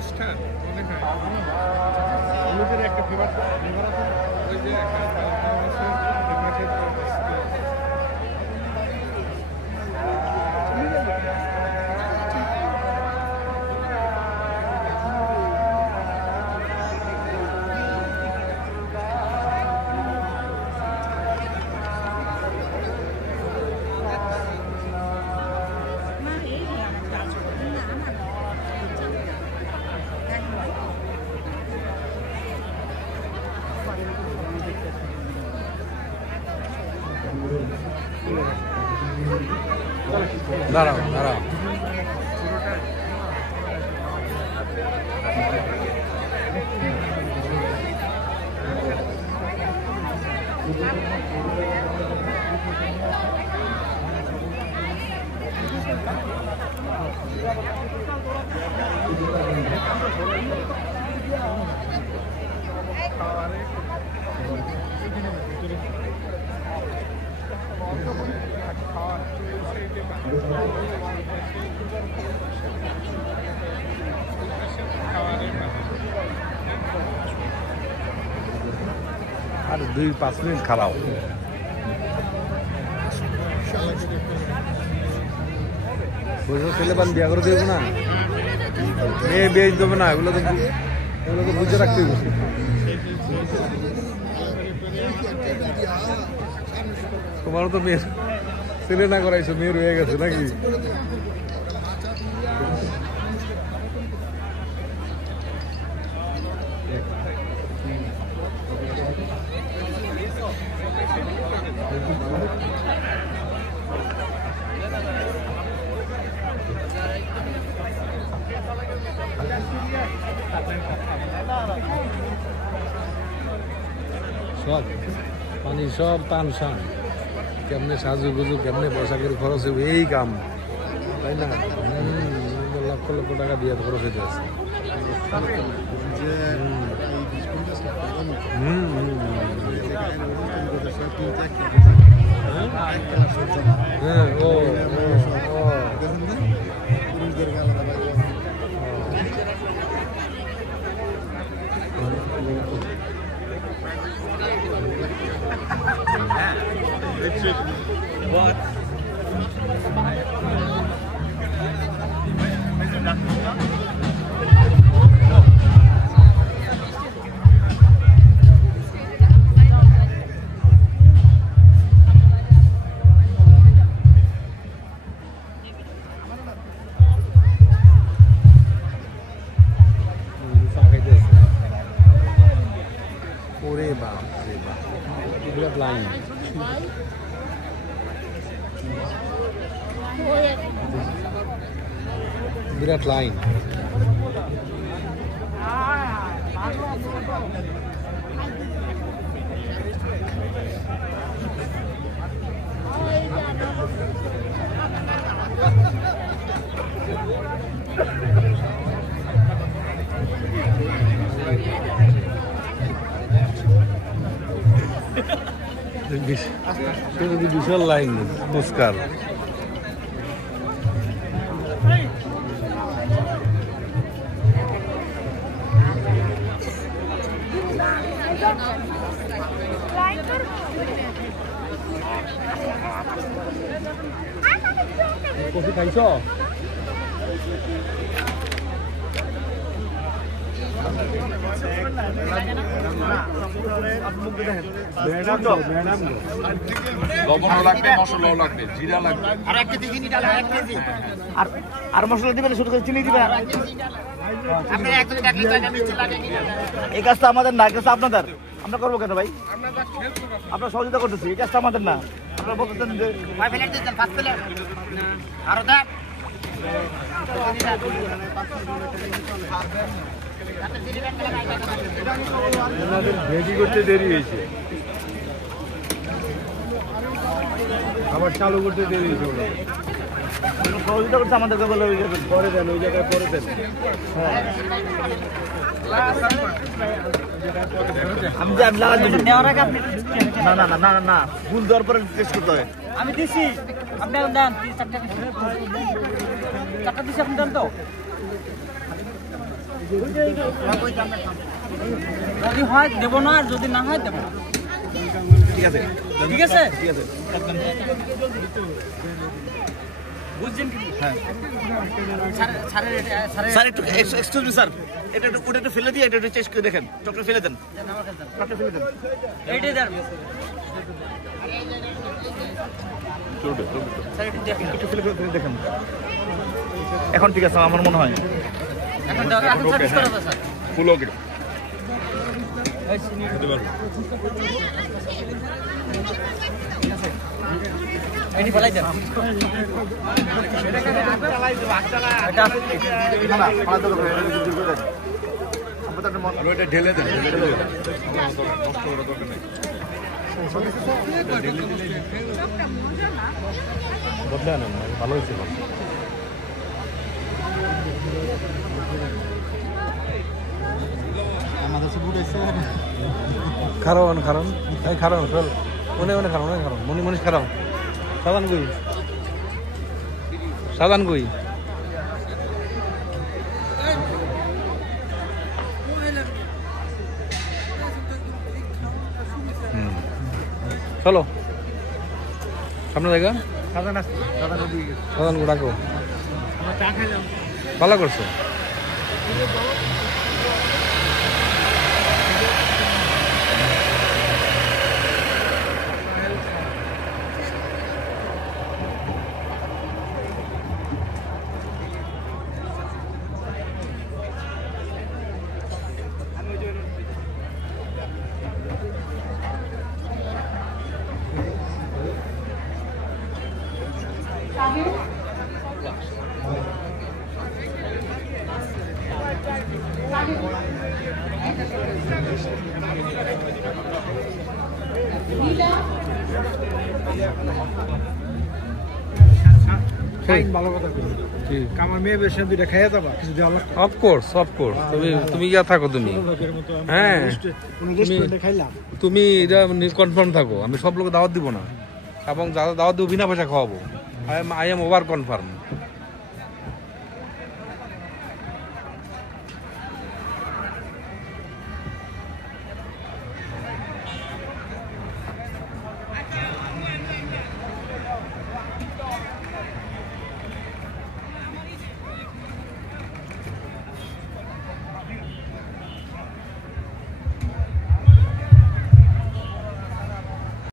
অনুষ্ঠান মনে হয় আমাদের একটা ফেভার আছে ওই যে দাঁড়াও দাঁড়াও আর 2-5 মিনিট খারাপ ছেলেবান বিয়া করে দেবো না মেয়ে বিয়ে দেবে না এগুলো তো বুঝে রাখতে হবে তোমারও তো মেয়ের ছেলে না করাইছো মেয়ের হয়ে গেছে নাকি সব পানি সব টান শান কেমনে সাজু গুজু কেমনে পোশাকের খরচ হবে এই কাম তাই না লক্ষ লক্ষ টাকা দিয়ে খরচ হয়ে যাচ্ছে হ্যাঁ ও What? Ore bab, birat lain. Birat lain. বিশাল লাইন পুরস্কার কফি খাইছ লবণও লাগবে মশলাও লাগবে জিরা লাগবে আর মশলা দিবেন শুধু করে চিনি দিবেন এই কাজটা আমাদের না, এই কাজটা আপনাদের। আমরা করবো কেন ভাই? আমরা সহযোগিতা করতেছি, এই কাজটা আমাদের না। আপনারা বলতেছেন যে ভেজি করতে দেরি হয়েছে, আবার চালু করতে দেরি হয়েছে। সহযোগিতা করছে আমাদেরকে, বলে পরে দেন, ওই জায়গায় পরে দেন। না না না না না, ভুল দেওয়ার পরে টেস্ট করতে হয়। আমি দিছি, আপনি দেন, 4টা দিছি, আপনি দেন তো। যদি হয় দেবো না, আর যদি না হয় দেবো না। ঠিক আছে ঠিক আছে, ঠিক আছে বুঝছেন কি? হ্যাঁ স্যারের স্যার একটু এক্সকিউজ মি স্যার, এটা একটু ওটা একটু ফেলে দিয়ে এটা একটু চেক করে দেখেন, চকটা ফেলে দেন, চকটা ফেলে দেন। এইটাই দেন স্যার, একটু দেখেন। একটু ফেলে করে দেখেন। এখন ঠিক আছে আমার মনে হয়। এখন সার্ভিস করা হবে স্যার। ফুল ওকে এটি ফেলাই দেন। এটা না না ফালা দাও করে এটা দূর করে দেন। আপনাদের মন আর ওইটা ঢেলে দেন, ঢেলে দেন। নষ্ট করার দরকার নেই। বদলে আনেন না, ভালো হয়েছে। খারাপ খারাপ এই খারাপ চল মনে মনে খারাপ মনে খারাপ মনি মনীষ খারাপ সাধান কই সাধান কই চলো সামনে জায়গা সাধান কো ডাকো ভালো করছো ভালো কথা আমার মেয়ে বেশ দুইটা খাইয়া যাবা কিছু দেওয়া লাগতো। অফকোর্স তুমি ইয়া থাকো তুমি হ্যাঁ খাইলাম তুমি এটা কনফার্ম থাকো আমি সব লোক দাওয়াত দিব না এবং দাওয়াত দিব বিনা পয়সা খাওয়াবো আই এম ওভার কনফার্ম